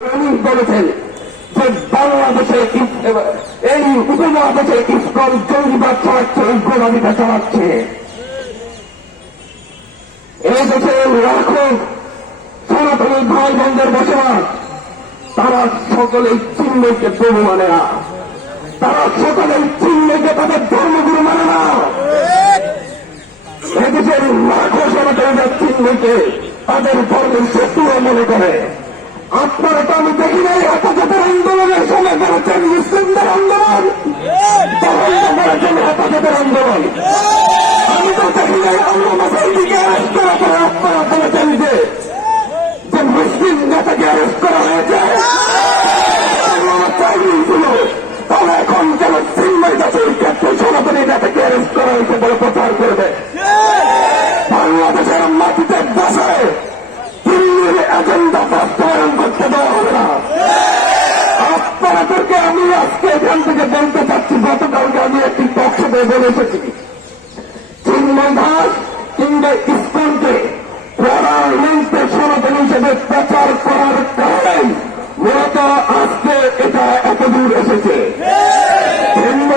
বলেছেন যে বাংলাদেশে এই উপমহাদেশে ইস্কন জঙ্গিবাদ চালাচ্ছে উগ্রবাদিতা চালাচ্ছে এই দেশে লাখো সনাতনী ভাই বোনদের বসবাস তারা সকলেই চিহ্নকে প্রভু মানে না তারা সকলেই চিহ্নকে তাদের ধর্মগুরু মানে না এদেশের লাখো সনাতনীরা চিহ্নকে তাদের ধর্মের শত্রুও মনে করে। আপনারা তো আমি দেখি নাই, হেফাজতের আন্দোলনের সময় করেছেন মুসলিমদের আন্দোলন। তখন করেছেন হেফাজতের আন্দোলন। আমি তো দেখি নাই আমরা মাসাইদিকে করা আজকে এখান থেকে বলতে চাচ্ছি গতকালকে আমি একটি টকশোতে বলে এসেছি। চিন্ময় কিংবা ইস্কনকে প্রধানমন্ত্রী সনাতন হিসেবে প্রচার করার কারণেই মূলত আজকে এটা এত দূর এসেছে।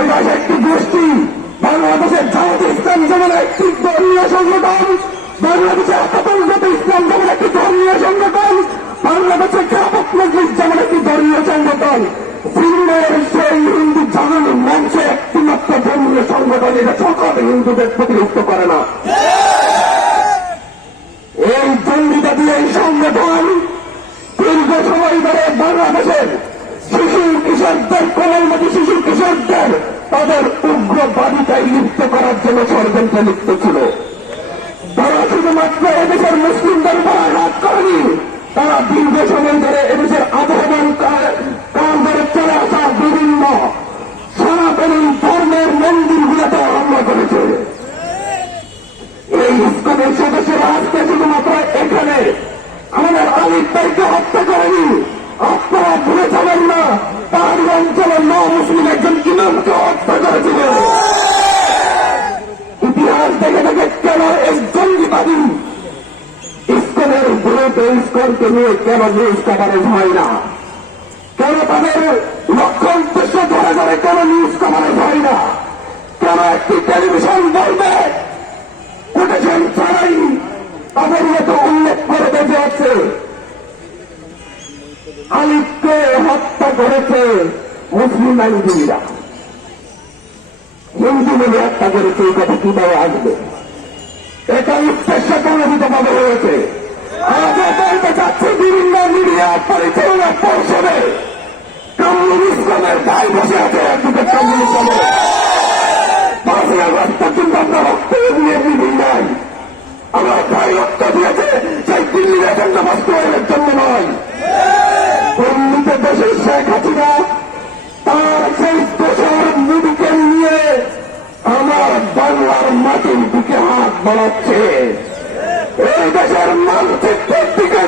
দাস একটি গোষ্ঠী, বাংলাদেশের জামাত ইসলাম যেমন একটি ধর্মীয় সংগঠন, বাংলাদেশের আতঙ্কত ইসলাম যেমন একটি ধর্মীয় সংগঠন, বাংলাদেশের খেলাপথ মজলিস যেমন একটি ধর্মীয় সংগঠন। হিন্দু জানানো মঞ্চে একটিমাত্র ধর্মীয় সংগঠন এটা সকল হিন্দুদের প্রতিনিধিত্ব করে না। এই জঙ্গিতা দিয়ে এই সংগঠন দীর্ঘ সময় ধরে বাংলাদেশের শিশু কিশোরদের, কোমলমতি শিশু কিশোরদের, তাদের উগ্রবাদিতায় লিপ্ত করার জন্য ষড়যন্ত্রে লিপ্ত ছিল। তারা শুধুমাত্র এদেশের মুসলিমদের উপর আঘাত করেনি, তারা দীর্ঘ সময় ধরে এদেশের আবহমান আমাদের আলিফ ভাইকে হত্যা করেনি। আপনারা ভুলে যাবেন না তার অঞ্চলের ন মুসলিম একজন ইমামকে হত্যা করেছিল ইতিহাস দেখে দেখে কেন এই জঙ্গিবাদী ইস্কনের বিরুদ্ধে ইস্কনকে নিয়ে কেন নিউজ কভারেজ হয় না? কেন তাদের লক্ষ্য উদ্দেশ্য ধরে ধরে কেন নিউজ কভারেজ হয় না কেন একটি টেলিভিশন বলবে উঠেছেন ছাড়াই তাদের মতো বেঁচে আছে। আলিফকে হত্যা করেছে মুসলিম আইনজীবীরা। হিন্দু মিলে হত্যা করেছে, এই কথা কীভাবে আসবে? এটা উদ্দেশ্য প্রণোদিত ভাবে হয়েছে। বিভিন্ন মিডিয়া পরিচালনা পরিষদে কমিউনিস্টের ভাই বসে আছে একদিকে আগস্ট পর্যন্ত আমরা রক্ত দিয়ে আমরা রক্ত সেই দিল্লির এজেন্ডা বাস্তবায়নের জন্য নয় দিল্লিতে দেশের শেখ হাসিনা তার সেই পেশার মুডিকে নিয়ে আমার বাংলার মাটির দিকে হাত বাড়াচ্ছে এই দেশের মানচিত্রের দিকে